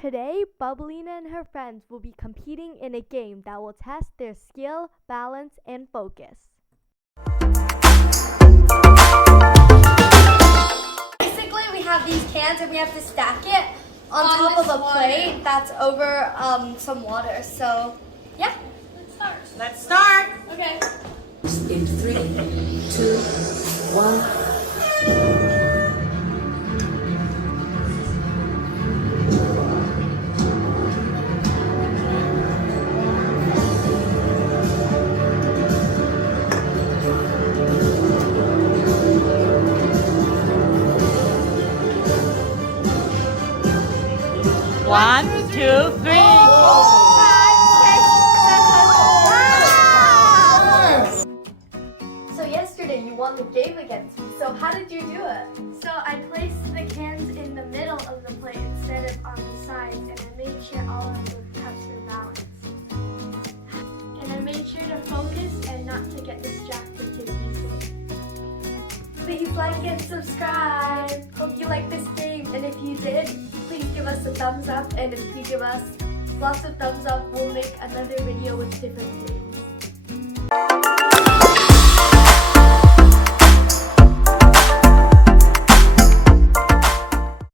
Today, Bubblelina and her friends will be competing in a game that will test their skill, balance, and focus. Basically, we have these cans and we have to stack it on top of a plate that's over some water. So, yeah. Let's start. Okay. In 3, 2, 1. One, two, three. 5, 6, 7. So yesterday you won the game against me. So how did you do it? So I placed the cans in the middle of the plate instead of on the sides, and I made sure all of them touched their balance. And I made sure to focus and not to get distracted too easily. Please like and subscribe. Hope you like this game. And if you did, please give us a thumbs up. And if you give us lots of thumbs up, we'll make another video with different videos.